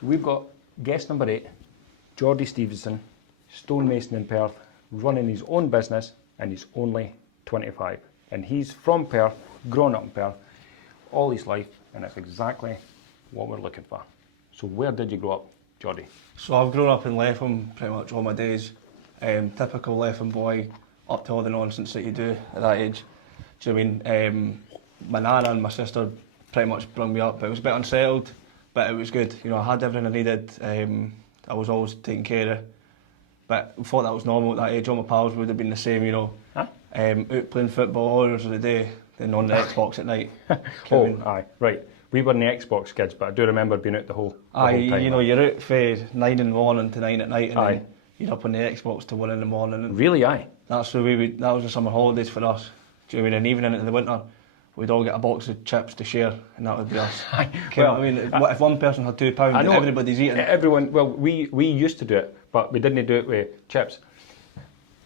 So we've got guest number 8, Jordie Stevenson, stonemason in Perth, running his own business, and he's only 25. And he's from Perth, grown up in Perth, all his life, and it's exactly what we're looking for. So where did you grow up, Jordie? So I've grown up in Leam pretty much all my days. Typical Leam boy, up to all the nonsense that you do at that age. Do you know what I mean? My nana and my sister pretty much brought me up. It was a bit unsettled, but it was good. You know, I had everything I needed. I was always taken care of. But I thought that was normal at that age. All my pals would have been the same, you know. Huh? Out playing football all hours of the day, then on the Xbox at night. Aye, right. We weren't the Xbox kids, but I do remember being out the whole time. You know, you're out for 9 in the morning to 9 at night, and then you're up on the Xbox to 1 in the morning. And really, aye. that's where that was the summer holidays for us. Do you know what I mean? And even into the winter, we'd all get a box of chips to share, and that would be us. Well, I mean, if one person had £2, I know, everybody's eating it. Everyone, well, we used to do it, but we didn't do it with chips.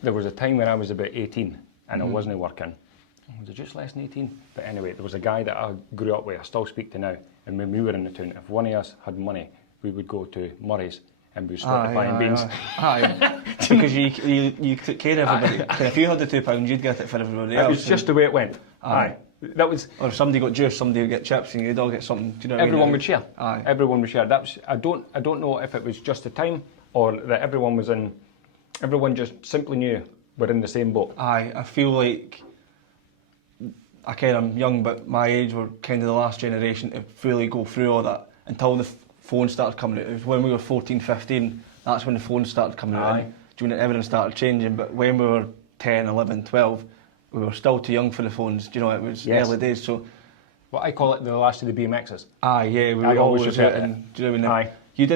There was a time when I was about 18 and I wasn't working. Was it just less than 18? But anyway, there was a guy that I grew up with, I still speak to now, and when we were in the town, if one of us had money, we would go to Murray's and we would start buying beans. Aye. Because you took care of everybody. And if you had the £2, you'd get it for everybody else. It was just the way it went. Aye. That was. Or if somebody got juice, somebody would get chips, and you'd all get something. Do you know what everyone I mean? would share. Aye. Everyone would share. That was. I don't know if it was just the time or that everyone was in. Everyone just simply knew we're in the same boat. Aye. I feel like I'm young, but my age were kind of the last generation to fully go through all that until the phone started coming out. It was when we were 14, 15. That's when the phone started coming out. Aye. And everything started changing. But when we were 10, 11, 12. We were still too young for the phones, do you know, it was early days, so... Well, I call it the last of the BMXs. Aye, yeah, we always was out, and do you know what I mean? You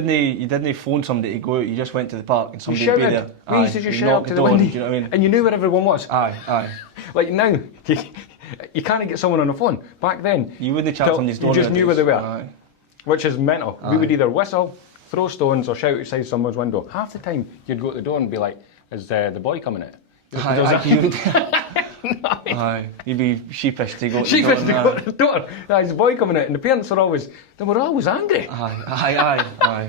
didn't phone somebody to go out, you just went to the park and somebody would be there. We used to just shout up to the window, do you know what I mean? And you knew where everyone was. Aye. Like now, you can't get someone on the phone. Back then, you wouldn't chat somebody's door. You just knew where they were, aye. Which is mental. Aye. We would either whistle, throw stones or shout outside someone's window. Half the time, you'd go to the door and be like, is the boy coming out? Aye, you'd be sheepish to go to the door. There's a boy coming out, and the parents were always angry. Aye.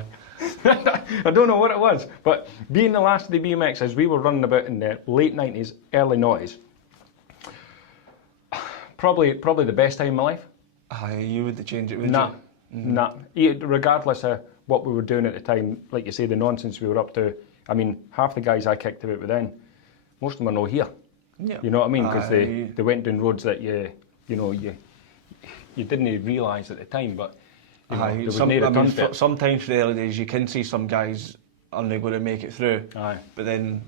I don't know what it was, but being the last of the BMX, as we were running about in the late 90s, early 90s, probably the best time in my life. Aye, you would change it, wouldn't you? Nah. Regardless of what we were doing at the time, like you say, the nonsense we were up to. I mean, half the guys I kicked about with then, most of them are not here. Yeah. You know what I mean? Because they went down roads that you didn't realise at the time, but there was no return to it. Sometimes for the early days you can see some guys aren't going to make it through. Aye. But then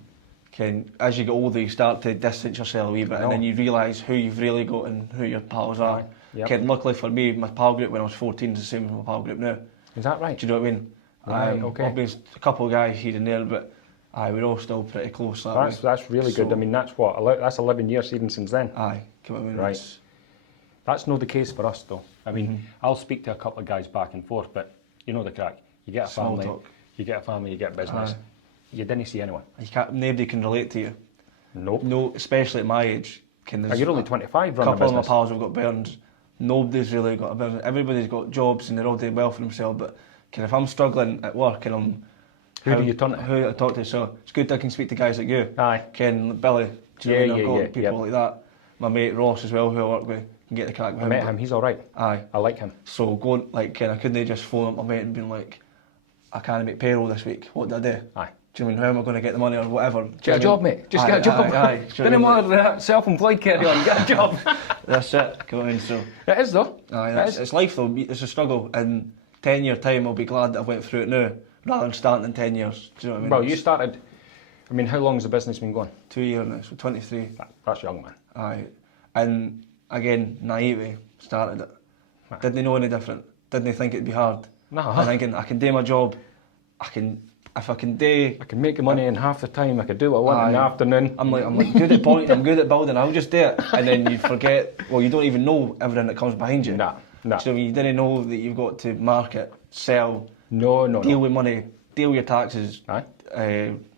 as you get older you start to distance yourself a wee bit, and then you realise who you've really got and who your pals are. Yep. Luckily for me, my pal group when I was 14 is the same as my pal group now. Is that right? Do you know what I mean? Right, okay. Obviously a couple of guys here and there, but we're all still pretty close. That's really good. I mean, that's 11 years even since then. Aye, come on, right. That's not the case for us though. I mean, I'll speak to a couple of guys back and forth, but you know the crack. You get a family, you get business. You didn't see anyone. Nobody can relate to you. Nope. No, especially at my age. You're only 25 running a business. A couple of my pals have got burns. Nobody's really got a business. Everybody's got jobs and they're all doing well for themselves, but if I'm struggling at work and who do you turn to? Who I talk to, so it's good I can speak to guys like you. Aye. Ken, Billy, people like that. My mate Ross as well, who I work with, can get the crack with him. I met him, he's alright. Aye. I like him. So going, I couldn't just phone up my mate and be like, I can't make payroll this week, what do I do? Aye. Do you mean, how am I going to get the money or whatever? Get a job, mate. Just get a job. Aye. Didn't matter self-employed, carry on, get a job. That's it, come on, so. It is though. Aye, it's life though, it's a struggle. In 10-year time I'll be glad that I went through it now, rather than starting in 10 years. Do you know what I mean? Well, you started, I mean, how long has the business been going? 2 years now, so 23. That's young, man. Aye. And again, naivety started it. Didn't know any different. Didn't think it'd be hard. No. I'm thinking, I can do my job. I can make the money in half the time. I could do what I want in the afternoon. I'm like good at pointing, I'm good at building, I'll just do it. And then you forget, well, you don't even know everything that comes behind you. Nah. So you didn't know that you've got to market, sell, deal with money, deal your taxes,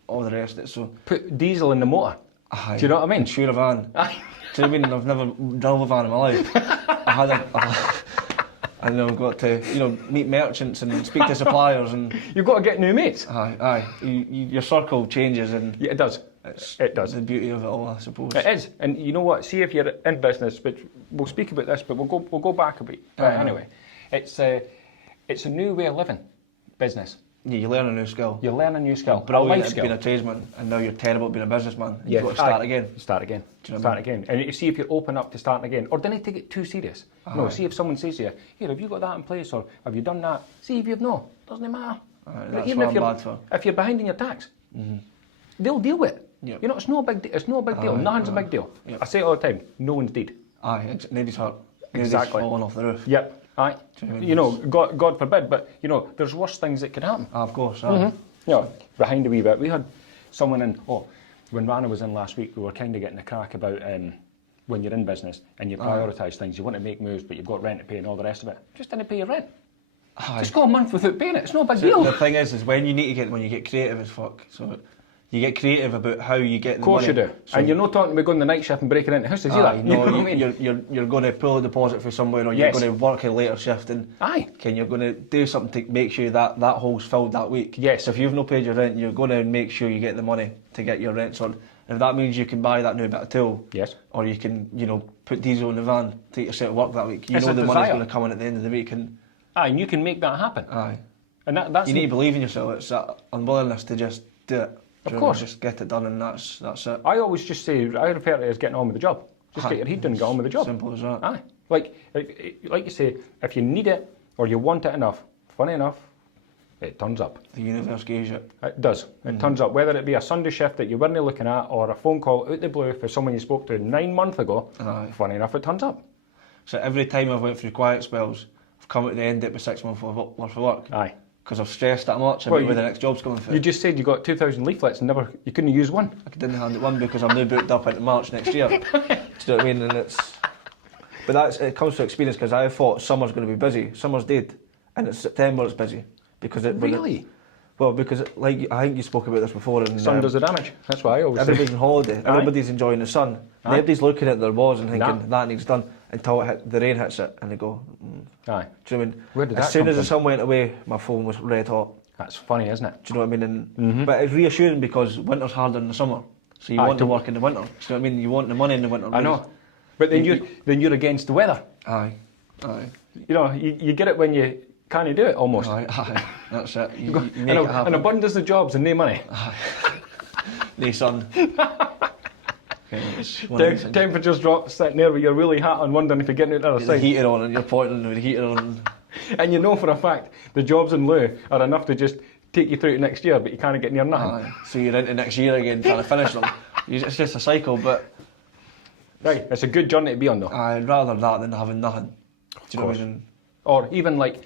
all the rest of it. So put diesel in the motor. Aye. Do you know what I mean? Insure a van. Do you know what I mean? I've never drove a van in my life. I And then I've got to, meet merchants and speak to suppliers, and You've got to get new mates. aye. Your circle changes, and Yeah, it does. It does. The beauty of it all, I suppose. It is, and you know what? See, if you're in business, but we'll speak about this, but we'll go back a bit. But anyway, it's a new way of living, business. Yeah, you learn a new skill. You learn a new skill, a Brilliant life at skill. being a tradesman, and now you're terrible at being a businessman. You've got to start again. Start again. Do you know Start what I again. And you see if you're open up to starting again, or don't take it too serious. No, see if someone says to you, "Here, have you got that in place, or have you done that?" See if you've no. Doesn't matter. That's Even what if I'm you're bad for. if you're behind in your tax, they'll deal with it. Yep. You know, it's no big. It's no big deal. Nothing's a big deal. Yep. I say it all the time. No one's dead. Aye, nobody's hurt. Nobody's Exactly. falling off the roof. Yep. Aye. You know, God forbid, but you know, there's worse things that could happen. Of course. Aye. You know, behind a wee bit. We had someone in. When Rana was in last week, we were kind of getting a crack about when you're in business and you prioritise things. You want to make moves, but you've got rent to pay and all the rest of it. Just didn't pay your rent. Aye. Just go a month without paying it. It's no big So deal. the thing is when you get creative as fuck. So you get creative about how you get the Of course money. you do. So And you're not talking about going the night shift and breaking into houses either. no, You know what I mean? you're going to pull a deposit for somewhere, or Yes. you're going to work a later shift, and Aye. you're going to do something to make sure that hole's filled that week. Yes. So if you've not paid your rent, you're going to make sure you get the money to get your rent on. And if that means you can buy that new bit of tool, Yes. or you can, put diesel in the van, take yourself to work that week. You It's know a the money's desire. going to come in at the end of the week, and Aye, and you can make that happen. aye. And that's You need to believe in yourself. It's that unwillingness to just do it. Of Do you know what I mean? course. Just get it done, and that's it. I always just say, I refer to it as getting on with the job. Just get your head down and get on with the job. Simple as that. Aye. Like you say, if you need it or you want it enough, funny enough, it turns up. The universe gives you. It does. It turns up. Whether it be a Sunday shift that you weren't looking at or a phone call out the blue for someone you spoke to 9 months ago, Aye. funny enough, it turns up. So every time I've went through quiet spells, I've come at the end of it with 6 months worth of work. Aye. Because I've stressed that much Well, about where the next job's coming through. You just said you got 2,000 leaflets and you couldn't use one. I didn't hand it one because I'm now booked up into March next year. Do you know what I mean? But it comes from experience, because I thought summer's going to be busy. Summer's dead, and it's September it's busy because Really? Because like I think you spoke about this before. And Sun does the damage. That's what I always say. everybody's on holiday. Everybody's enjoying the sun. Aye. Everybody's looking at their walls and thinking Nah. that needs done until the rain hits it, and they go. Aye. Do you know what I mean? Where did as that soon come as the from? sun went away, my phone was red hot. That's funny, isn't it? Do you know what I mean? And, But it's reassuring because winter's harder in the summer, so you Aye, want to don't- work in the winter. Do you know what I mean? You want the money in the winter. I know. But then you're against the weather. Aye. You know, you get it when you can't do it almost. Aye. That's it. You make And it happen. abundance of jobs and no money. No sun. Okay, it's one of these things. Temperatures drop, sitting there with your woolly hat on, wondering if you're getting out the other Get the side. heater on, and you're pointing with the heater on. And you know for a fact the jobs in lieu are enough to just take you through to next year, but you can't get near nothing. Aye. So you're into next year again trying to finish them. It's just a cycle, but Right, it's a good journey to be on though. I'd rather that than having nothing. Do you know what I mean? Or even like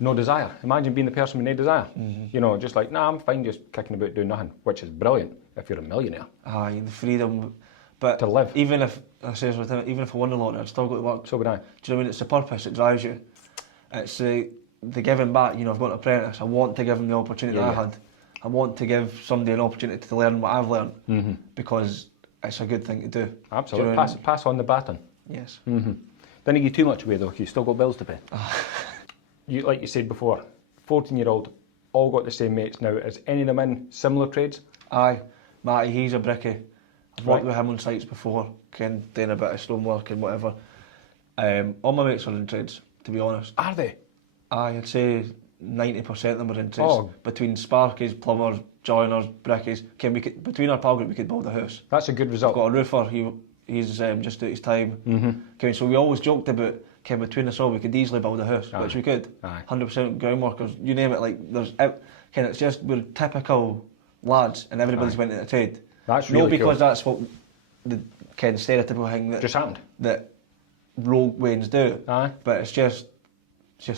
no desire. Imagine being the person with no desire. You know, just like, nah, I'm fine just kicking about doing nothing, which is brilliant if you're a millionaire. Aye, the freedom. But To live. even if even if I won the lottery, I'd still go to work. So would I. Do you know what I mean? It's the purpose that drives you. It's the giving back. You know, I've got an apprentice. I want to give him the opportunity Yeah, I yeah. had. I want to give somebody an opportunity to learn what I've learned because it's a good thing to do. Absolutely. Do you know what I mean? Pass on the baton. Yes. Don't give too much away though, 'cause you still got bills to pay. You, like you said before, 14-year-old, all got the same mates now. Is any of them in similar trades? Aye, Matty, he's a brickie. I've worked Right. with him on sites before, doing a bit of stonework and whatever. All my mates are in trades, to be honest. Are they? Aye, I'd say 90% of them are in trades. Oh. Between sparkies, plumbers, joiners, brickies. Between our pal group, we could build a house. That's a good I've result. got a roofer, he's just out his time. So we always joked about, between us all, we could easily build a house, which we could. Aye. 100% ground workers, you name it, it's just, we're typical lads, and everybody's went into trade. That's really Not because cool. that's what the stereotypical thing Just happened. that rogue wains do, Aye. but it's just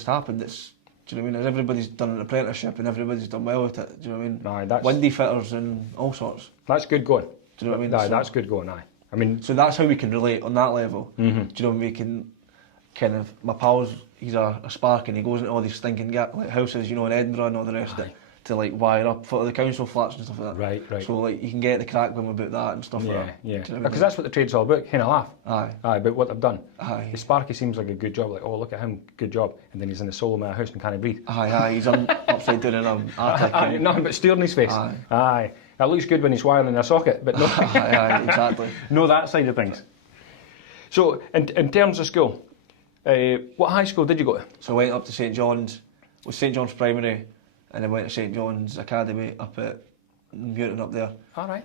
happened. Do you know what I mean? Everybody's done an apprenticeship and everybody's done well with it. Do you know what I mean? Aye, that's- Windy fitters and all sorts. That's good going. Do you know what I mean? Aye, So- that's good going, aye. I mean, So that's how we can relate on that level. Do you know, we can kind of, my pal's, he's a spark and he goes into all these stinking houses, you know, in Edinburgh and all the rest of it. to like wire up for the council flats and stuff like that. Right, right. So like you can get the crack with them about that and stuff like that. Yeah, Do you know what I mean? because that's what the trade's all about, kind of laugh. Aye. Aye, about what they've done. Aye. The Sparky seems like a good job, like, oh, look at him, good job. And then he's in the solo of my house and can't breathe. Aye, he's upside down in an attic. Aye, nothing but steer in his face. Aye. Aye. That looks good when he's wiring in a socket, but no, aye, exactly. no that side of things. So, in terms of school, what high school did you go to? So I went up to St John's, was St John's Primary, and then went to St John's Academy up at Newton up there. All right.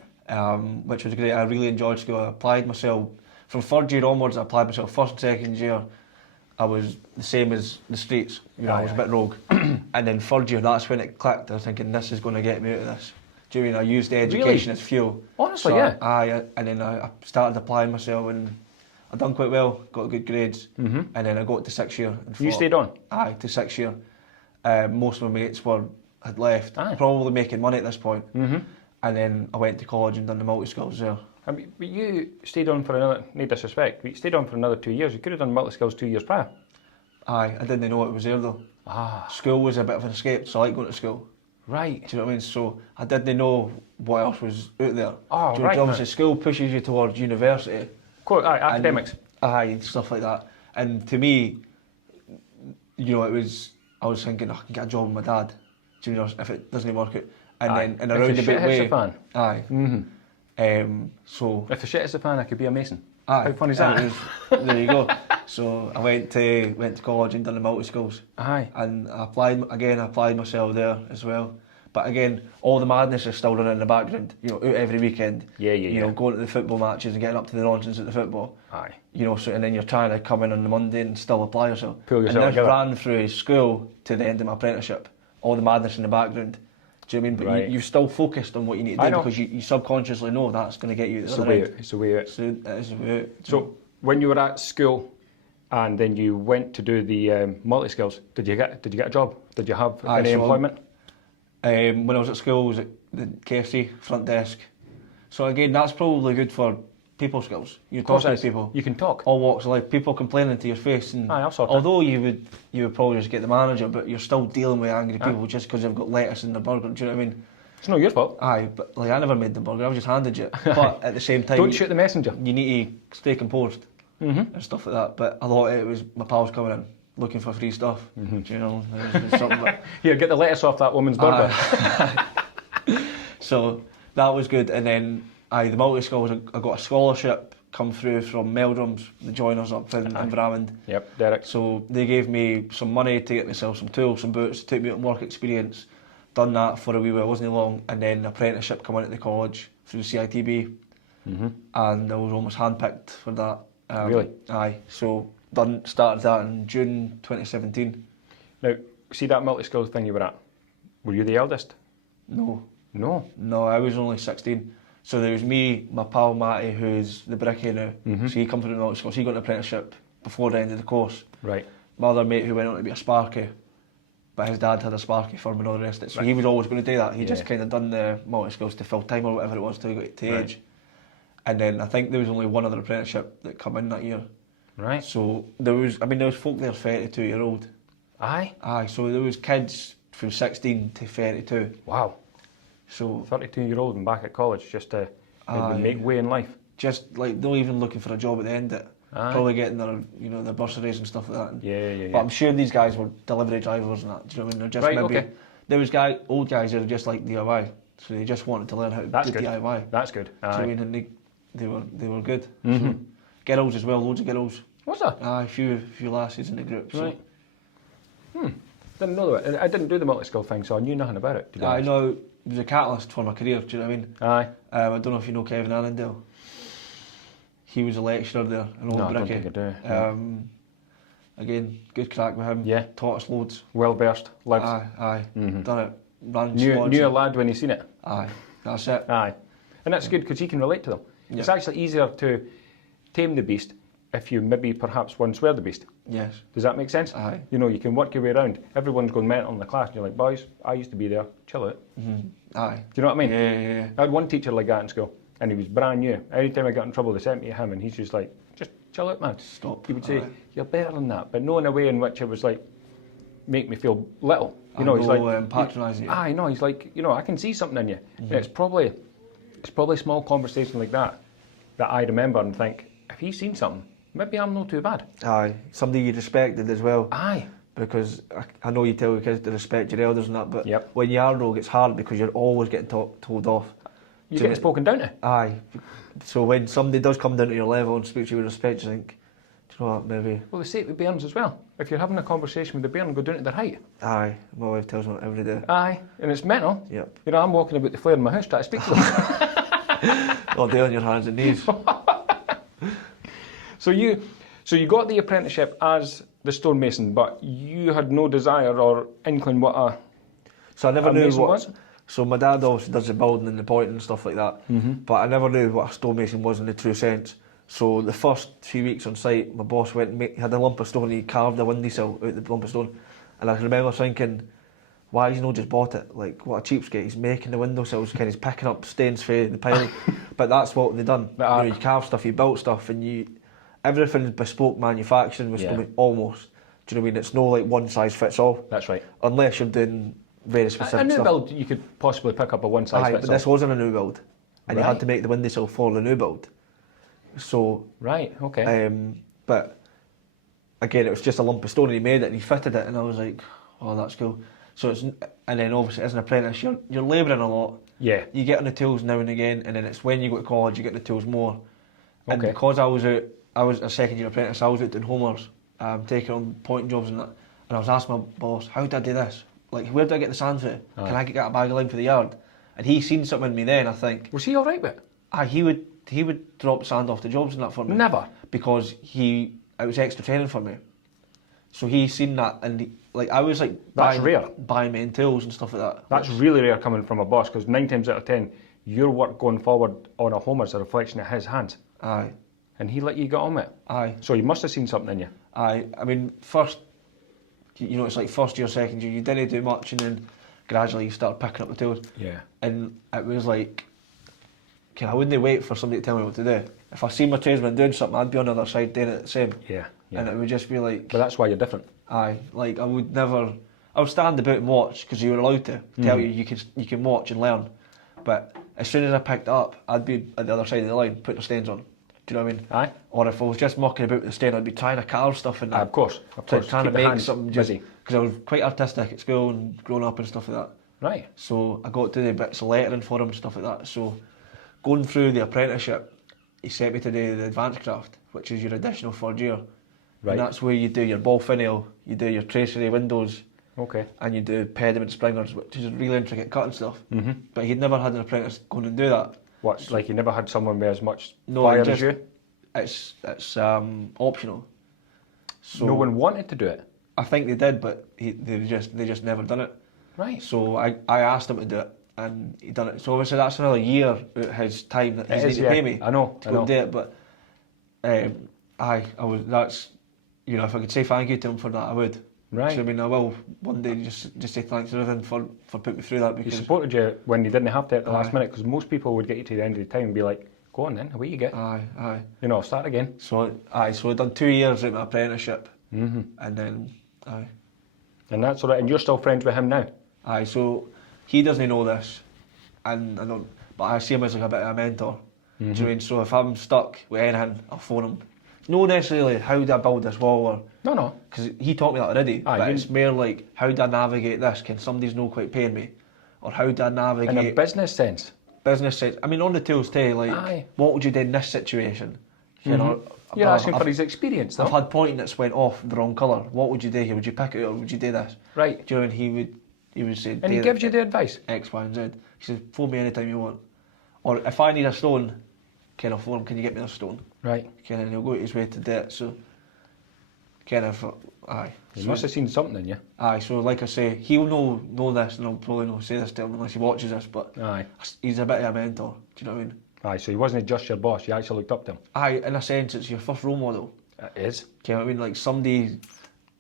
Which was great. I really enjoyed school. I applied myself from third year onwards. I applied myself first and second year. I was the same as the streets. You know, I was a bit rogue. And then third year, that's when it clicked. I was thinking, this is going to get me out of this. Do you mean I used the education as fuel? Honestly, so yeah. And then I started applying myself, and I done quite well. Got good grades. And then I got to 6th year. And You stayed on? Aye, to 6th year. Most of my mates had left, probably making money at this point. And then I went to college and done the multi-skills there. I mean, but you stayed on for another, no disrespect, but you stayed on for another 2 years. You could have done multi-skills 2 years prior. Aye, I didn't know it was there though. School was a bit of an escape, so I like going to school. Right. Do you know what I mean? So I didn't know what else was out there. Oh, Do you know, right. obviously, school pushes you towards university. Quite, academics. Aye, stuff like that. And to me, you know, I was thinking, I can get a job with my dad. Do you know, if it doesn't work out. And then in a roundabout way. Fan. Aye. So if the shit is a fan, I could be a mason. aye. How fun is that? There you go. So I went to college and done the multi-skills. Aye. And I applied myself there as well. But again, all the madness is still running in the background. You know, out every weekend. You know, going to the football matches and getting up to the nonsense at the football. Aye. You know, so and then you're trying to come in on the Monday and still apply yourself. Pull yourself and this together. ran through school to the end of my apprenticeship. All the madness in the background. Do you know what I mean? But Right. you're still focused on what you need to I do know. because you subconsciously know that's going to get you to It's the the other way end. out. It's the way out. So it is the way out. So when you were at school, and then you went to do the multi-skills, did you get a job? Did you have any employment? When I was at school, I was at the KFC front desk. So again, that's probably good for people skills. You talk to people. You can talk. All walks of life. People complaining to your face, and Aye, I'll sort it. although you would probably just get the manager, but you're still dealing with angry people just because they've got lettuce in their burger. Do you know what I mean? It's not your fault. Aye, but like I never made the burger. I was just handed it. But at the same time, Don't shoot the messenger. You need to stay composed and stuff like that. But a lot of it was my pals coming in looking for free stuff. Do you know? There's something like, Here, get the lettuce off that woman's burger. so that was good. And then the multi-skills, I got a scholarship come through from Meldrums, the joiners up in Bramond. Yep, Derek. So they gave me some money to get myself some tools, some boots, took me out on work experience. Done that for a wee while, it wasn't long, and then apprenticeship come into the college through CITB, and I was almost handpicked for that. Really? Aye. So started that in June 2017. Now, see that multi-skills thing you were at? Were you the eldest? No. No. No, I was only 16. So there was me, my pal Matty, who's the brickie now. So he come through the multi-skills. He got an apprenticeship before the end of the course. Right. My other mate who went on to be a Sparky, but his dad had a Sparky firm and all the rest of it. So he was always going to do that. He just kind of done the multi-skills to fill time or whatever it was till he got to age. And then I think there was only one other apprenticeship that come in that year. Right. So there was folk there 32-year-old. Aye. Aye, so there was kids from 16 to 32. Wow. So 32-year-old and back at college just to maybe make way in life. just like not even looking for a job at the end of it. Probably getting their their bursaries and stuff like that. Yeah. But I'm sure these guys were delivery drivers and that. Do you know what I mean? They're just there was old guys that are just like DIY, so they just wanted to learn how to do DIY. That's good. Do you know what I mean? And they were good. Mm-hmm. So, girls as well, loads of girls. What's that? A few lasses in the group. So. Right. Didn't know that. I didn't do the multi-skill thing, so I knew nothing about it. I know it was a catalyst for my career. Do you know what I mean? Aye. I don't know if you know Kevin Annandale. He was a lecturer there in Old No, I Bricky. don't think I do. Again, good crack with him. Yeah. Taught us loads. Well versed, lived. Aye. Done it. Ran Knew squads. a lad when he seen it. Aye. That's it. Aye. And that's good because he can relate to them. Yeah. It's actually easier to tame the beast if you maybe perhaps once were the beast. Yes. Does that make sense? Aye. You know, you can work your way around. Everyone's going mental in the class and you're like, boys, I used to be there, chill out. Aye. Do you know what I mean? Yeah. I had one teacher like that in school and he was brand new. Every time I got in trouble they sent me to him and he's just like, just chill out, man. Stop. He would say, Aye. you're better than that, but not in a way in which it was like, make me feel little. You know, he's like patronising you. Aye, no, he's like, you know, I can see something in you. And it's probably small conversations like that I remember and think, if he's seen something, maybe I'm not too bad. Aye, somebody you respected as well. Aye. Because I know you tell your kids to respect your elders and that, but Yep. when you are rogue, it's hard because you're always getting told off. You get spoken down to. Aye. So when somebody does come down to your level and speaks to you with respect, you think, do you know what, maybe... Well, they say it with bairns as well. If you're having a conversation with the bairn, go down to their height. Aye, my wife tells me that every day. Aye, and it's mental. Yep. You know, I'm walking about the flare in my house trying to speak to them. All day on your hands and knees. So you got the apprenticeship as the stonemason, but you had no desire or inkling what a So I never knew mason what... was? So my dad obviously does the building and the pointing and stuff like that, but I never knew what a stonemason was in the true sense. So the first few weeks on site, my boss went and had a lump of stone, he carved a windowsill out the lump of stone, and I can remember thinking, why has he not just bought it? Like, what a cheapskate, he's making the windowsills, he's picking up stains for the piling. But that's what they done. You know, you carve stuff, you built stuff, and everything's bespoke manufacturing with stone, almost. Do you know what I mean? It's no like one size fits all. That's right. Unless you're doing very specific A new stuff. build, you could possibly pick up a one size Aye, fits but all. this wasn't a new build, and you Right. had to make the windowsill for the new build. So, Right, okay. but again, it was just a lump of stone, and he made it, and he fitted it, and I was like, oh, that's cool. So and then obviously as an apprentice, you're labouring a lot. Yeah. You get on the tools now and again, and then it's when you go to college, you get on the tools more. And Okay. because I was a second year apprentice, I was out doing homers, taking on pointing jobs and that, and I was asking my boss, how did I do this? Like, where do I get the sand for? Can I get a bag of lime for the yard? And he seen something in me then, I think. Was he alright with it? He would drop sand off the jobs and that for me. Never. Because it was extra training for me. So he seen that, and I was like That's rare. buying me in tools and stuff like that. That's really rare coming from a boss, because 9 times out of 10, your work going forward on a homer is a reflection of his hands. Aye. And he let you get on with it. Aye. So he must have seen something in you. Aye. I mean, first, you know, it's like first year, second year, you didn't do much, and then gradually you start picking up the tools. Yeah. And it was like, I wouldn't wait for somebody to tell me what to do. If I see my tradesman doing something, I'd be on the other side doing it the same. Yeah. And it would just be like... But that's why you're different. Aye, like I would stand about and watch, because you were allowed to tell you can watch and learn. But as soon as I picked it up, I'd be at the other side of the line, putting the stains on. Do you know what I mean? Aye. Or if I was just mucking about with the stain, I'd be trying to carve stuff in that. Of course. Trying Keep to the make hands something busy. because I was quite artistic at school and growing up and stuff like that. Right. So I got to the bits of lettering for him and stuff like that. So going through the apprenticeship, he sent me to do the advanced craft, which is your additional third year. Right. And that's where you do your ball finial, you do your tracery windows, Okay. and you do pediment springers, which is really intricate cut and stuff. But he'd never had an apprentice going and do that. What, like you never had someone with as much No, fire just- as you? It's optional. So No one wanted to do it? I think they did, but they just never done it. Right. So I asked him to do it, and he done it. So obviously that's another year out of his time that he's It need is, to yeah. pay me I know, to I go know. and do it. But that's, you know, if I could say thank you to him for that, I would. Right. So I mean, I will one day just say thanks to him for putting me through that, He because supported you when you didn't have to at the last Aye. minute, because most people would get you to the end of the time and be like, go on then, away you get. aye. You know, start again. So I done 2 years at my apprenticeship, and then And that's all right. And you're still friends with him now? so he doesn't know this, and I don't, but I see him as like a bit of a mentor. Do you know what I mean? So if I'm stuck with anything, I'll phone him. No necessarily how do I build this wall, or No. because he taught me that already. Aye, But you- it's more like, how do I navigate this? Can somebody's not quite paying me, or how do I In a navigate business sense. business sense? I mean, on the tools too. Like, Aye. what would you do in this situation? You know, You're asking I've- for his experience, though. I've had pointing that's went off the wrong colour. What would you do here? Would you pick it or would you do this? Right. Do you know? And he would say, And he do gives you the advice. X, Y, and Z. He says, phone me anytime you want. Or if I need a stone, can I phone him? Can you get me a stone? Right. And he'll go out his way to do it. So, aye. He So- must have seen something in you. Aye, so like I say, he'll know this, and I'll probably not say this to him unless he watches this, but Aye. he's a bit of a mentor. Do you know what I mean? Aye, so he wasn't just your boss, you actually looked up to him. Aye, in a sense, it's your first role model. It is. Do you know what I mean? Like somebody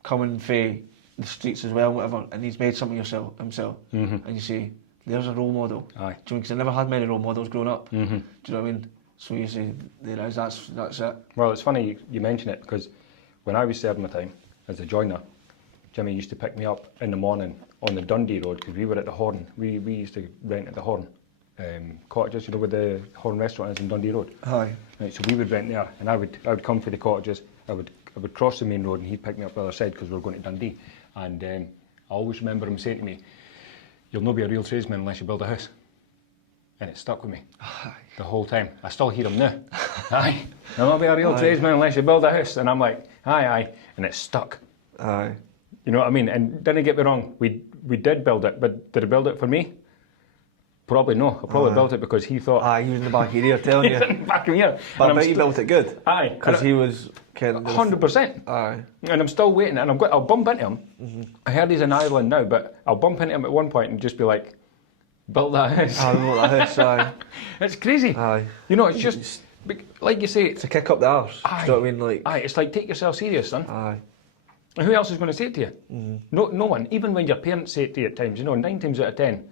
coming from the streets as well, whatever, and he's made something himself, and you say, there's a role model. Aye. Do you know, because I never had many role models growing up. Do you know what I mean? So you say, there is, that's it. Well, it's funny you mention it, because when I was serving my time as a joiner, Jimmy used to pick me up in the morning on the Dundee Road, because we were at the Horn. We used to rent at the Horn cottages, you know, where the Horn restaurant is in Dundee Road. Aye. Right, so we would rent there, and I would come for the cottages. I would cross the main road, and he'd pick me up the other side because we were going to Dundee. And I always remember him saying to me, "You'll not be a real tradesman unless you build a house." And it stuck with me the whole time. I still hear him now. Aye, you'll not be a real tradesman unless you build a house. And I'm like, aye, and it stuck. Aye. You know what I mean? And didn't get me wrong, we did build it, but did he build it for me? Probably no. I probably built it because he thought. Aye, he was in the back of your ear telling you. in the back of my ear. But I bet you built it good. Aye. Because he was kind of 100%. Aye. And I'm still waiting, and I'll bump into him. I heard he's in Ireland now, but I'll bump into him at one point and just be like, "Built that house." I built that house, aye. It's crazy. Aye. You know, it's just, like you say, It's a kick up the arse. Aye. Do you know what I mean? Like, aye, it's like, take yourself serious, son. aye. And who else is going to say it to you? No one. Even when your parents say it to you at times, you know, 9 times out of 10,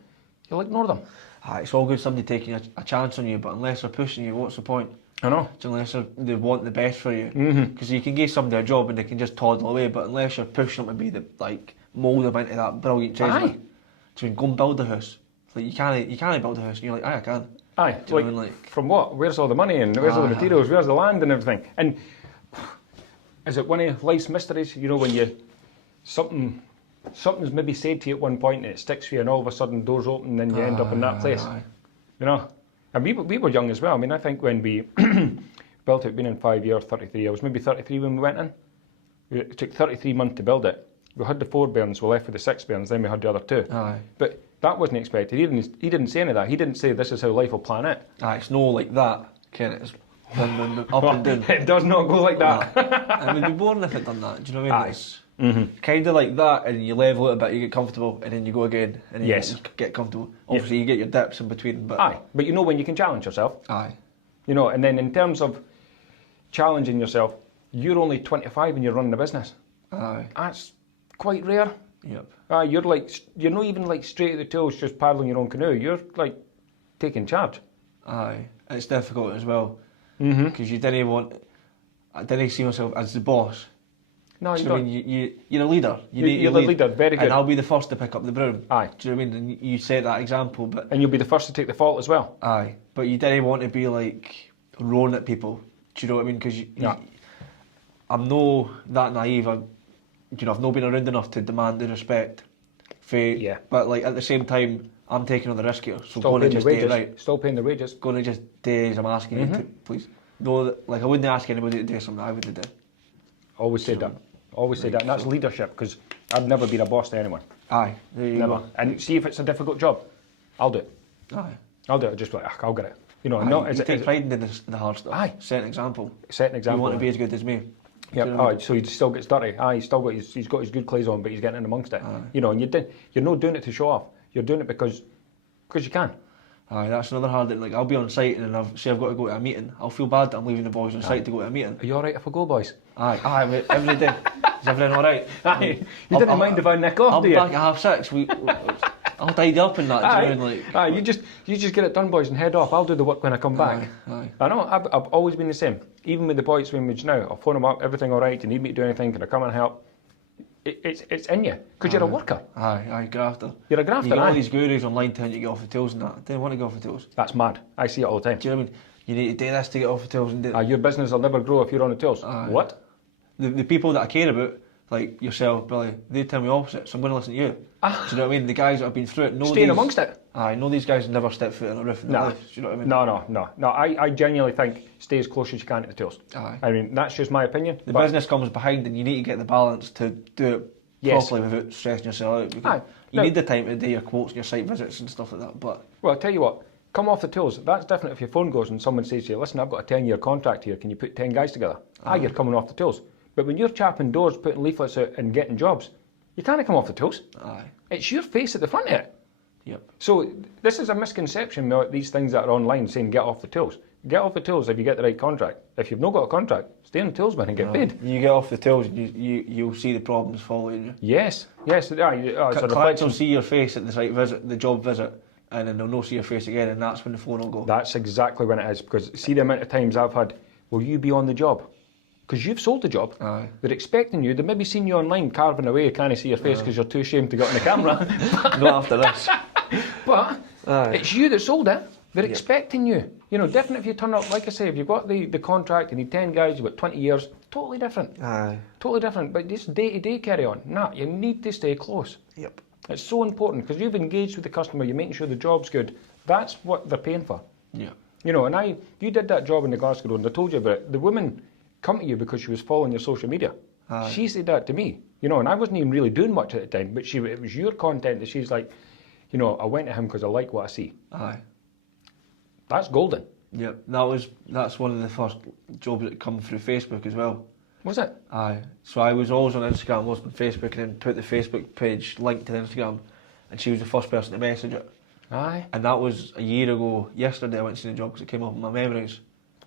you'll ignore them. Aye, it's all good somebody taking a chance on you, but unless they're pushing you, what's the point? I know. Unless they want the best for you. Because you can give somebody a job and they can just toddle away, but unless you're pushing them to be mould them into that brilliant tradesman. So go and build a house. Like you can't build a house, and you're like, aye, I can. Aye, Do you know what I mean? Like, from what? Where's all the money and where's all the materials? Where's the land and everything? And is it one of life's mysteries? You know, when something's maybe said to you at one point and it sticks for you, and all of a sudden doors open and then you end up in that place. Aye. You know, and we were young as well. I mean, I think when we built it, been in 5 years, 33. I was maybe 33 when we went in. It took 33 months to build it. We had the 4 bairns, we left with the 6 bairns, then we had the other 2. Aye. But that wasn't expected. He didn't say any of that. He didn't say this is how life will plan out. Aye, it's no like that, Ken. It's up and down. It does not go like that. Nah. It would be boring if it done that. Do you know what I mean? Aye. It's kind of like that, and you level it a bit, you get comfortable, and then you go again, and then you get comfortable. Obviously, you get your dips in between, but Aye, but you know when you can challenge yourself. aye, You know, and then in terms of challenging yourself, you're only 25 and you're running a business. aye, That's quite rare. yep, You're not even like straight at the tools, just paddling your own canoe. You're like taking charge. aye. It's difficult as well because I didn't see myself as the boss. No, you Do you know don't. what I mean? You're a leader. You're the leader, very good. And I'll be the first to pick up the broom. Aye. Do you know what I mean? And you set that example, but And you'll be the first to take the fault as well. aye. But you didn't want to be like roaring at people. Do you know what I mean? Because I'm no that naive. I've not been around enough to demand the respect. But like at the same time, I'm taking on the risk here. So Still going to paying the just do it wages. right. Still paying the wages. Going to just do as I'm asking you to, please. No, like I wouldn't ask anybody to do something I wouldn't do. Always said that. Always said that. And that's leadership, because I've never been a boss to anyone. Aye. There you Never. go. And see if it's a difficult job, I'll do it. Aye. I'll do it. Just like, I'll get it. You know, Aye, not you take pride in the hard stuff. Aye. Set an example. Set an example. You want to be as good as me. Yep. Do you know what I mean? So he still gets dirty. Aye, he's got his good clothes on, but he's getting in amongst it. Aye. You know, and you're not doing it to show off. You're doing it because you can. Aye, that's another hard thing. Like I'll be on site and I've got to go to a meeting. I'll feel bad that I'm leaving the boys on site to go to a meeting. Are you all right if I go, boys? Aye, mate, every day. Is everything all right? Aye. You didn't mind if I nick off, I'll do be you? back at 6:30. I'll tidy up and that. Do you know what I mean? Like, Aye, you just get it done, boys, and head off. I'll do the work when I come back. Aye. I know. I've always been the same. Even with the boys swimmage now, I'll phone them up. Everything all right? Do you need me to do anything? Can I come and help? It's in you because you're a worker. Aye, grafter. You're a grafter. You got all Aye. these gurus online telling you to get off the tools and that. I didn't want to get off the tools. That's mad. I see it all the time. Do you know what I mean? You need to do this to get off the tools and do Your business will never grow if you're on the tools. Aye. What? The people that I care about, like yourself, Billy, they tell me opposite, so I'm going to listen to you. Do you know what I mean? The guys that have been through it know Staying amongst it. I know these guys never step foot on a roof in their life. Do you know what I mean? No. I genuinely think stay as close as you can to the tools. Aye. I mean, that's just my opinion. The but business comes behind and you need to get the balance to do it properly without stressing yourself out. Because you need the time to do your quotes and your site visits and stuff like that. But well, I'll tell you what, come off the tools. That's different if your phone goes and someone says to you, listen, I've got a 10-year contract here, can you put 10 guys together? You're coming off the tools. But when you're chapping doors, putting leaflets out and getting jobs, you can't come off the tools. aye. It's your face at the front of it. Yep. So this is a misconception about these things that are online saying get off the tools. Get off the tools if you get the right contract. If you've not got a contract, stay on the tools, man, and get paid. You get off the tools and you'll see the problems following you. Yes. It's a Clients reflection. will see your face at the site visit, the job visit, and then they'll not see your face again, and that's when the phone will go. That's exactly when it is, because see the amount of times I've had, will you be on the job? because you've sold the job. Aye. They're expecting you. They maybe seen you online carving away, can't see your face because you're too ashamed to get on the camera. Not after this. But Aye. it's you that sold it. They're expecting you. You know, different if you turn up, like I say, if you've got the contract, you need 10 guys, you've got 20 years, totally different. Aye. Totally different. But this day-to-day carry on. Nah, you need to stay close. Yep. It's so important because you've engaged with the customer, you're making sure the job's good. That's what they're paying for. Yeah. You know, and you did that job in the Glasgow Road, and I told you about it. The woman come to you because she was following your social media. Aye. She said that to me, you know, and I wasn't even really doing much at the time, but it was your content that she's like, you know, I went to him because I like what I see. Aye. That's golden. Yep. That's one of the first jobs that come through Facebook as well. Was it? Aye. So I was always on Instagram, wasn't on Facebook, and then put the Facebook page linked to the Instagram, and she was the first person to message it. Aye. And that was a year ago. Yesterday I went to see the job because it came up in my memories.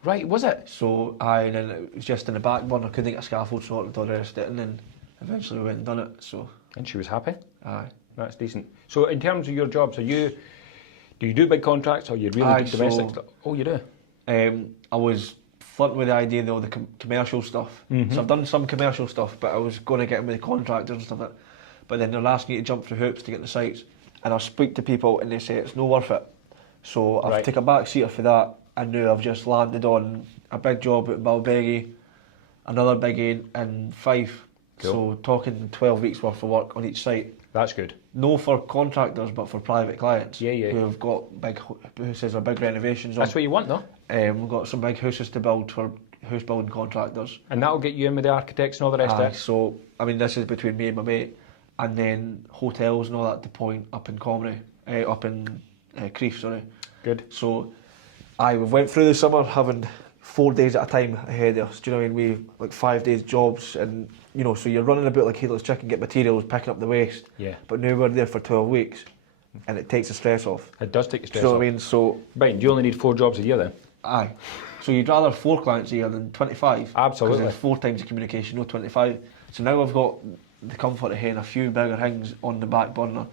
Right, was it? So and then it was just in the back burner. I couldn't get a scaffold sorted, all the rest of it, and then eventually we went and done it. So. And she was happy? Aye. That's decent. So in terms of your jobs, do you do big contracts or you really do domestic stuff? Oh, you do? I was flirting with the idea of all the commercial stuff. Mm-hmm. So I've done some commercial stuff, but I was going to get in with the contractors and stuff like that. But then they're asking you to jump through hoops to get the sites. And I speak to people and they say it's no worth it. So I've taken a back seater for that. And now I've just landed on a big job at Balbeggie, another biggie in Fife. Cool. So talking 12 weeks worth of work on each site. That's good. No for contractors, but for private clients. Yeah, yeah. Who have got big houses or big renovations on. That's what you want, though. We've got some big houses to build for house building contractors. And that'll get you in with the architects and all the rest of it. So, I mean, this is between me and my mate. And then hotels and all that to point up in Comrie, up in Crieff, sorry. Good. So, we went through the summer having 4 days at a time ahead of us. Do you know what I mean? We like 5 days jobs, and you know, so you're running about like headless chicken, get materials, picking up the waste. Yeah. But now we're there for 12 weeks, and it takes the stress off. It does take the stress Do you know off. what I mean? So, Right, do you only need 4 jobs a year then? aye. So you'd rather 4 clients a year than 25. Absolutely. Because it's 4 times the communication, no 25. So now I've got the comfort of having a few bigger things on the back burner.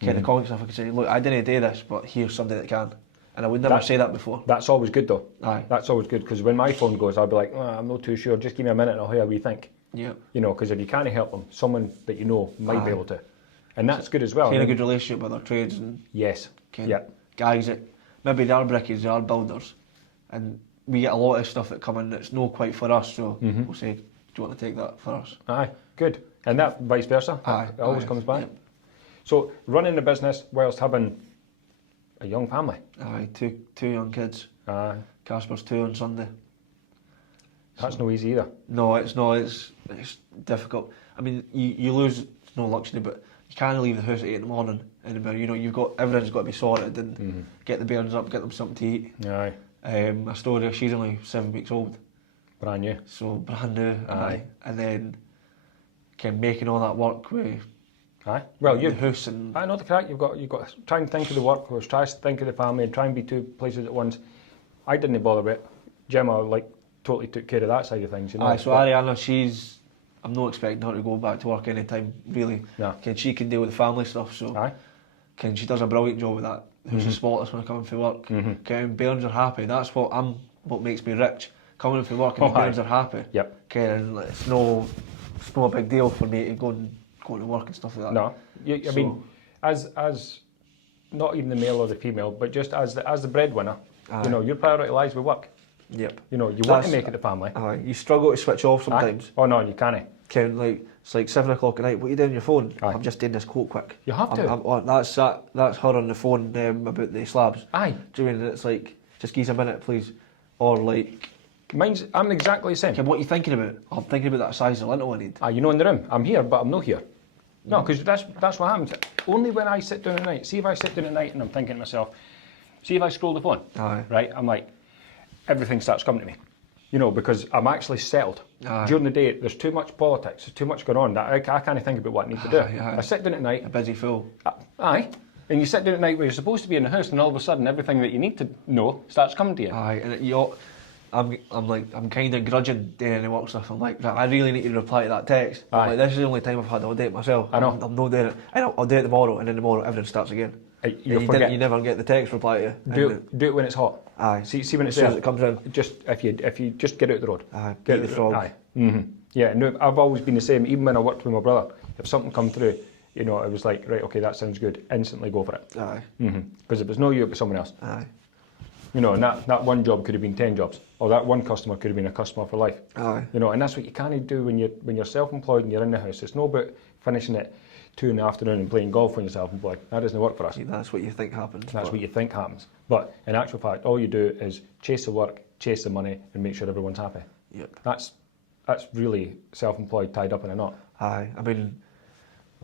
Kind of calling stuff, I could say, look, I didn't do this, but here's somebody that can. And I would never say that before. That's always good though. Aye. That's always good because when my phone goes, I'll be like, I'm not too sure. Just give me a minute and I'll hear what you think. Yeah. You know, because if you can't help them, someone that you know might be able to. And that's good as well. Kind of good relationship with our trades and Yes. Yeah. guys that maybe they are brickies, they are builders. And we get a lot of stuff that come in that's not quite for us, so we'll say, do you want to take that for us? Aye. Good. And that vice versa. Aye. It always Aye. comes back. Yep. So running the business whilst having a young family. Aye, two young kids. Aye. Casper's 2 on Sunday. That's no easy either. No, it's not. It's difficult. I mean, you lose, it's no luxury, but you can't leave the house at 8 in the morning anymore. You know, you've got, everything's got to be sorted and get the bairns up, get them something to eat. Aye. Astoria, she's only 7 weeks old. Brand new. So brand new. Aye. And then kind of making all that work with Aye. Well, the house and... I know the crack. You've got to try and think of the work, or try to think of the family, and try and be 2 places at once. I didn't bother with it. Gemma, like, totally took care of that side of things, you know. Aye, so Ariana, I'm not expecting her to go back to work anytime, really. No. She can deal with the family stuff, so... Aye. She does a brilliant job with that. Who's the spotless when I come in for work. Bairns are happy. That's what makes me rich. Coming in for work and the bairns are happy. Yep. And it's no a big deal for me to go to work and stuff like that. No, I mean, as not even the male or the female, but just as the breadwinner, you know, your priority lies with work. Yep. You know, you want to make it the family. You struggle to switch off sometimes. Oh no, you can't. It's like 7 o'clock at night. What are you doing on your phone? Aye. I'm just doing this quote quick. You have to. That's her on the phone about the slabs. Aye. Do you mean it's like, just give us a minute, please, or like. I'm exactly the same. Okay, what are you thinking about? I'm thinking about that size of lintel I need. You know, in the room, I'm here, but I'm not here. No, because that's what happens. Only when I sit down at night. See if I sit down at night and I'm thinking to myself. See if I scroll the phone. Aye. Right, I'm like, everything starts coming to me. You know, because I'm actually settled. Aye. During the day, there's too much politics, there's too much going on that I can't think about what I need to do. Aye. I sit down at night. A busy fool. Aye. And you sit down at night where you're supposed to be in the house, and all of a sudden, everything that you need to know starts coming to you. Aye, and I'm kind of grudging doing any work stuff. I'm like, I really need to reply to that text. I'm like, this is the only time I've had all day myself. I know. I'm not doing it. I'll do it tomorrow, and then tomorrow everything starts again. You you, forget. you never get the text reply to you. Do it when it's hot. Aye. See when it's as soon there. as it comes in. Just if you just get out the road. Aye. Get Beat out the frog. Aye. Yeah. No, I've always been the same. Even when I worked with my brother, if something come through, it was like, right, okay, that sounds good. Instantly go for it. Aye. Because if it's not you, it was someone else. Aye. And that one job could have been 10 jobs, or that one customer could have been a customer for life. Aye. And that's what you can't do when you're self-employed and you're in the house. It's not about finishing at 2 in the afternoon and playing golf when you're self-employed. That doesn't work for us. That's what you think happens. That's what you think happens. But in actual fact, all you do is chase the work, chase the money, and make sure everyone's happy. Yep. That's really self-employed tied up in a knot. Aye. I mean,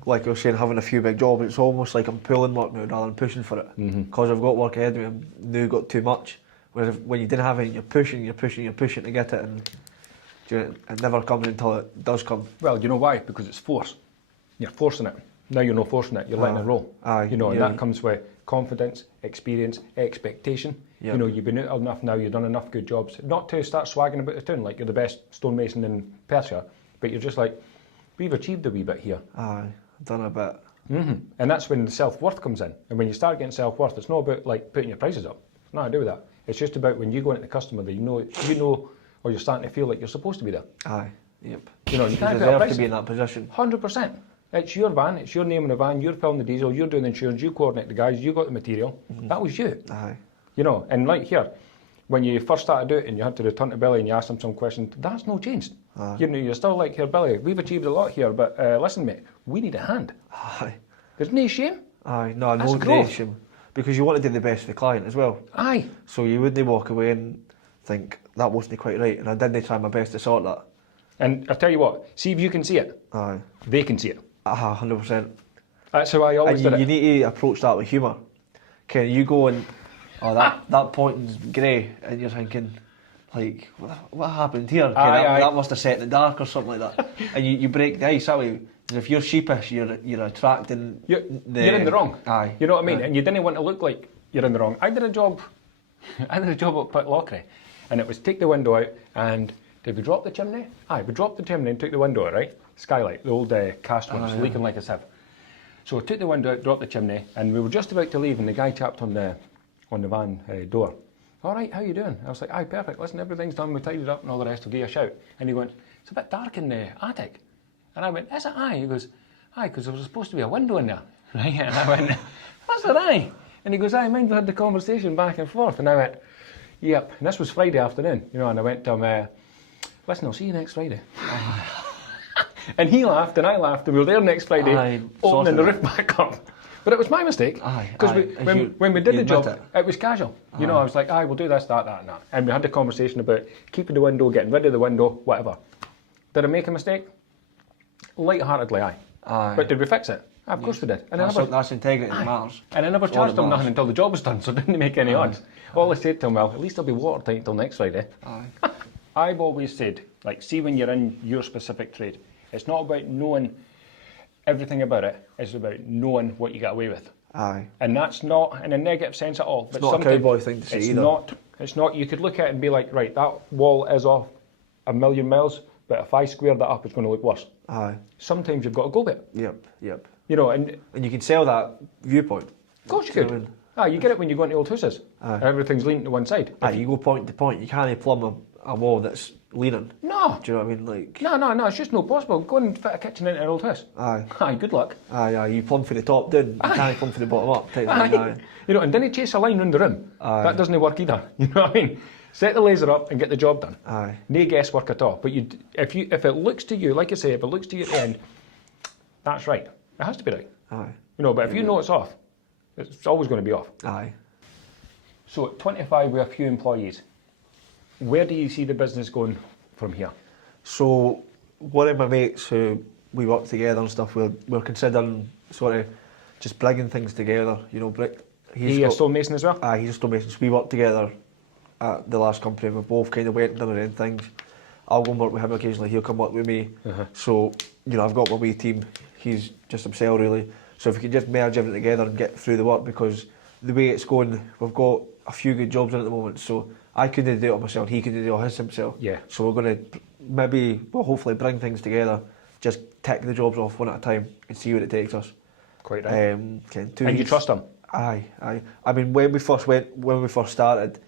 like I was saying, having a few big jobs, it's almost like I'm pulling work now rather than pushing for it. Because I've got work ahead of me, I've now got too much. Whereas when you didn't have any, you're pushing to get it, and it never comes until it does come. Well, you know why? Because it's force. You're forcing it. Now you're not forcing it, you're letting it roll. Aye. And that comes with confidence, experience, expectation. Yep. You've been out enough now, you've done enough good jobs. Not to start swagging about the town like you're the best stonemason in Perth, but you're just like, we've achieved a wee bit here. Aye, I've done a bit. And that's when the self-worth comes in. And when you start getting self-worth, it's not about like putting your prices up. It's nothing to do with that. It's just about when you go into the customer that you know, or you're starting to feel like you're supposed to be there. Aye, yep. You can't put a deserve price to be in that position. 100%. It's your van, it's your name in the van, you're filling the diesel, you're doing the insurance, you coordinate the guys, you got the material. That was you. Aye. And like here, when you first started out and you had to return to Billy and you asked him some questions, that's no changed. Aye. You're still like, here, Billy, we've achieved a lot here, but listen, mate, we need a hand. Aye. There's no shame. Aye, no That's creation. Because you want to do the best for the client as well. Aye. So you wouldn't walk away and think, that wasn't quite right, and I didn't try my best to sort that. And I'll tell you what, see if you can see it. Aye. They can see it. 100%. That's how I always did you it. need to approach that with humour. Can you go and, that pointing's grey, and you're thinking, like, what happened here? That must have set in the dark or something like that. And you break the ice that way. Because if you're sheepish, you're attracting. You're in the wrong. Aye. You know what I mean? Aye. And you didn't want to look like you're in the wrong. I did a job at Pitlochry, and it was take the window out, and did we drop the chimney? Aye, we dropped the chimney and took the window out, right? Skylight, the old cast one, it's leaking like a sieve. So we took the window out, dropped the chimney, and we were just about to leave, and the guy tapped on the van door. All right, how you doing? I was like, aye, perfect. Listen, everything's done. We tidied up and all the rest. I'll give you a shout. And he went, it's a bit dark in the attic. And I went, is it aye? He goes, aye, because there was supposed to be a window in there. Right? And I went, what's it aye? And he goes, aye, mind we had the conversation back and forth. And I went, yep. And this was Friday afternoon, and I went to him, listen, I'll see you next Friday. And he laughed and I laughed, and we were there next Friday, opening the roof back up. But it was my mistake, because when we did the job, it was casual. I was like, aye, we'll do this, that, and that. And we had the conversation about keeping the window, getting rid of the window, whatever. Did I make a mistake? Light-heartedly, aye. But did we fix it? Of course we did. And that's integrity that matters. And I never charged him nothing until the job was done, so it didn't make any odds. All I said to him, well, at least I'll be watertight until next Friday. I've always said, like, see when you're in your specific trade, it's not about knowing everything about it, it's about knowing what you get away with. Aye. And that's not in a negative sense at all. It's not a cowboy thing to say either. It's not, you could look at it and be like, right, that wall is off a million miles, but if I square that up, it's going to look worse. Aye. Sometimes you've got to go with it. Yep. And you can sell that viewpoint. Of course you could. You get it when you go into old houses. Everything's leaning to one side. You go point to point. You can't plumb a wall that's leaning. No. Do you know what I mean? Like. No. It's just not possible. Go and fit a kitchen into an old house. Aye. Good luck. Aye. You plumb for the top down. You can't plumb for the bottom up. Aye. And then you chase a line round the room. That doesn't work either. You know what I mean? Set the laser up and get the job done. Aye. No guesswork at all. But if it looks to you, like I say, if it looks to you at the end, that's right. It has to be right. Aye. But if you know it's off, it's always going to be off. Aye. So at 25 with a few employees, where do you see the business going from here? So one of my mates who we work together and stuff, we're considering sort of just bringing things together. He's a stonemason as well? Aye, he's a stonemason. So we work together at the last company. We both kind of went and done our own things. I'll go and work with him occasionally, he'll come work with me. So, I've got my wee team, he's just himself really. So if we can just merge everything together and get through the work, because the way it's going, we've got a few good jobs in at the moment, so I couldn't do it myself, he couldn't do it himself. Yeah. So we're going to hopefully bring things together, just tick the jobs off one at a time and see where it takes us. Quite right. And you trust him? Aye. I mean, when we first started,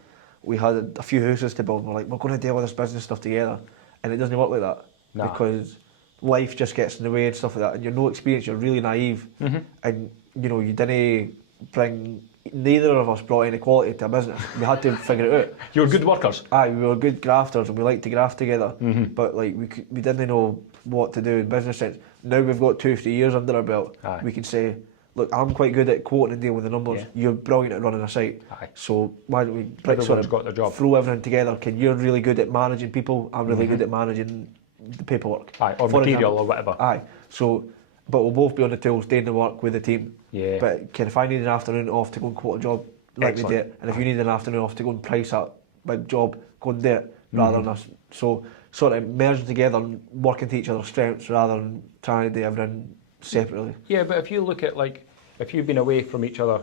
we had a few houses to build. And we're like, we're going to deal with this business stuff together, and it doesn't work like that because life just gets in the way and stuff like that. And you're no experience. You're really naive, and you know you didn't bring. Neither of us brought any quality to a business. We had to figure it out. You're good workers. Aye, we were good grafters, and we liked to graft together. But like we didn't know what to do in business sense. Now we've got 2-3 years under our belt. Aye. We can say, look, I'm quite good at quoting and dealing with the numbers. Yeah. You're brilliant at running a site. Aye. So why don't we Everyone's got their job. throw everything together? You're really good at managing people. I'm really good at managing the paperwork. Aye, or material or whatever. Aye. So, but we'll both be on the tools, doing the work with the team. Yeah. But if I need an afternoon off to go and quote a job, let me do it. And if you need an afternoon off to go and price that big job, go and do it rather than us. So sort of merging together and working to each other's strengths rather than trying to do everything separately. Yeah, but if you look at like, if you've been away from each other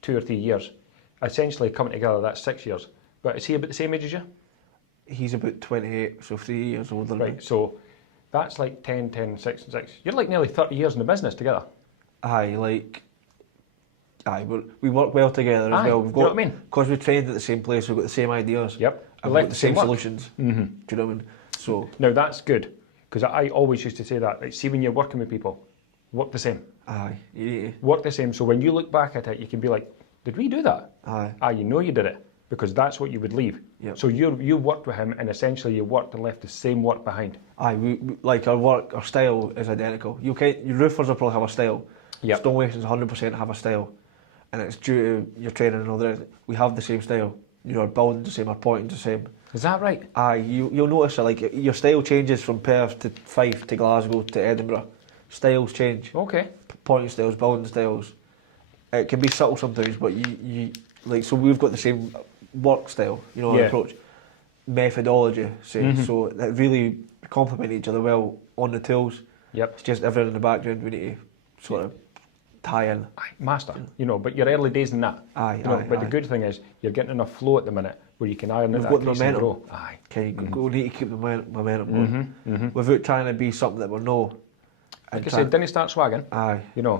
2 or 3 years, essentially coming together, that's 6 years. But is he about the same age as you? He's about 28, so 3 years older than me. Right, so that's like 10, 6 and 6. You're like nearly 30 years in the business together. We work well together as well. Do you know what I mean? Because we trained at the same place, we've got the same ideas. Yep. And we've got the same work. solutions. Do you know what I mean? So Now that's good, because I always used to say that. Like, see, when you're working with people, work the same. aye, yeah, Work the same, so when you look back at it, you can be like, did we do that? aye, You know you did it, because that's what you would leave. Yep. So you worked with him, and essentially you worked and left the same work behind. aye. We like our style is identical. Your roofers will probably have a style. Yep. Stonemasons 100% have a style, and it's due to your training and all that. We have the same style. You know, our building's the same, our pointing's the same. Is that right? Aye, you'll notice that like your style changes from Perth to Fife to Glasgow to Edinburgh. Styles change. Okay. Pointing styles, building styles. It can be subtle sometimes, but you like. So we've got the same work style. You know, our approach, methodology. So that really complement each other well on the tools. Yep. It's just everything in the background we need to sort of tie in. Aye, master. You know, but you're early days in that. Aye, You know, aye, but aye. the good thing is you're getting enough flow at the minute where you can iron We've out got that the crease and momentum. grow. Aye. Okay, we need to keep the momentum going without trying to be something that we're no. Like I said, didn't start swagging. Aye. You know,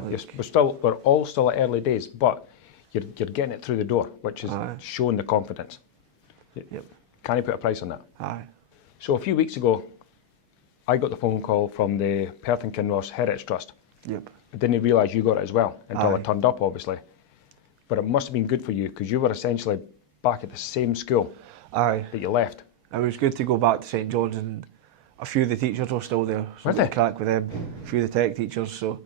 we're all still at early days, but you're getting it through the door, which is showing the confidence. Yep. Can you put a price on that? Aye. So a few weeks ago, I got the phone call from the Perth and Kinross Heritage Trust. Yep. I didn't realise you got it as well until Aye. I turned up, obviously. But it must have been good for you because you were essentially back at the same school Aye. that you left. It was good to go back to St John's, and a few of the teachers were still there. So Were I got they? to crack with them. A few of the tech teachers. So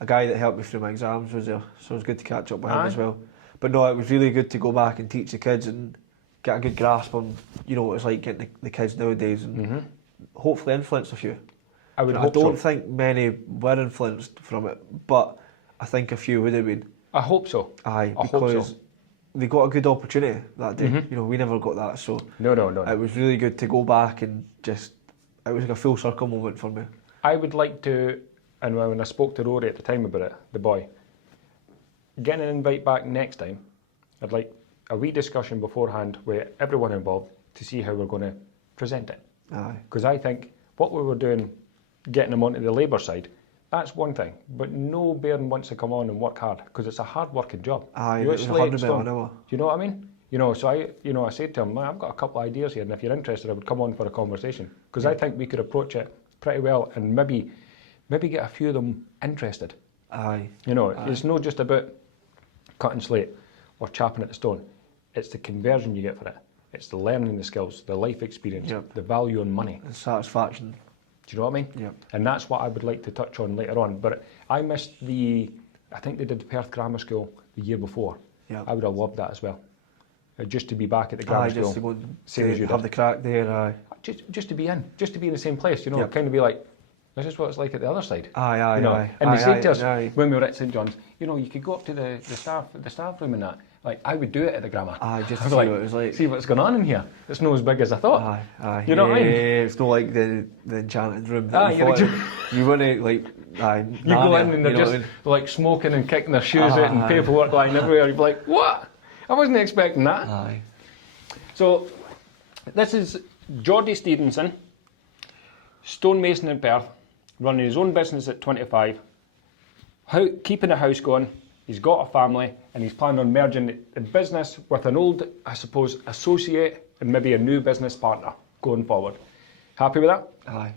a guy that helped me through my exams was there. So it was good to catch up with him Aye. as well. But no, it was really good to go back and teach the kids and get a good grasp on, you know, what it's like getting the kids nowadays, and hopefully influence a few. I would I hope don't so. think many were influenced from it, but I think a few would have been. I hope so. Aye, I hope because so. they got a good opportunity that day. You know, we never got that, so No. it was really good to go back and just. It was like a full circle moment for me. I would like to, and when I spoke to Rory at the time about it, the boy, getting an invite back next time, I'd like a wee discussion beforehand with everyone involved to see how we're going to present it. Aye, Because I think what we were doing, getting them onto the labour side, that's one thing. But no bairn wants to come on and work hard because it's a hard working job. aye, You're it was slate 100 stone. an hour. Do you know what I mean? You know, so I said to him, "Man, I've got a couple of ideas here, and if you're interested, I would come on for a conversation because I think we could approach it pretty well and maybe get a few of them interested. Aye, You know, it's not just about cutting slate or chopping at the stone. It's the conversion you get for it. It's the learning the skills, the life experience, Yep. the value on money. and satisfaction. Do you know what I mean? Yep. And that's what I would like to touch on later on. But I missed I think they did the Perth Grammar School the year before. Yep. I would have loved that as well. Just to be back at the grammar Aye, school. just to go and same as you have did. the crack there. Aye, Just to be in, just to be in the same place, you know, Yep. kind of be like, this is what it's like at the other side. aye, You know? aye. And they aye, said to us aye. when we were at St John's, you know, you could go up to the staff room and that. Like I would do it at the grammar. Aye, just I'd to be see what it was like. See what's going on in here. It's not as big as I thought. Aye. You know what I mean? It's not like the enchanted room. That Aye, we you're thought. You want to like, aye. You go in and they're just like smoking and kicking their shoes out and Aye. paperwork lying everywhere. You'd be like, what? I wasn't expecting that. Aye. So, this is Jordie Stevenson, stonemason in Perth, running his own business at 25, keeping a house going, He's got a family and he's planning on merging the business with an old, I suppose, associate and maybe a new business partner going forward. Happy with that? Aye.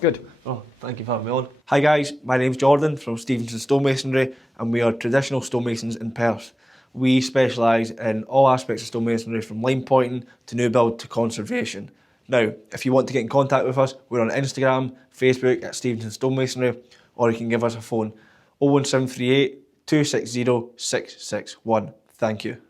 Good. Oh, thank you for having me on. Hi guys, my name's Jordan from Stevenson Stonemasonry and we are traditional stonemasons in Perth. We specialise in all aspects of stonemasonry from line pointing to new build to conservation. Now, if you want to get in contact with us, we're on Instagram, Facebook at Stevenson Stonemasonry, or you can give us a phone 01738 260 661. Thank you.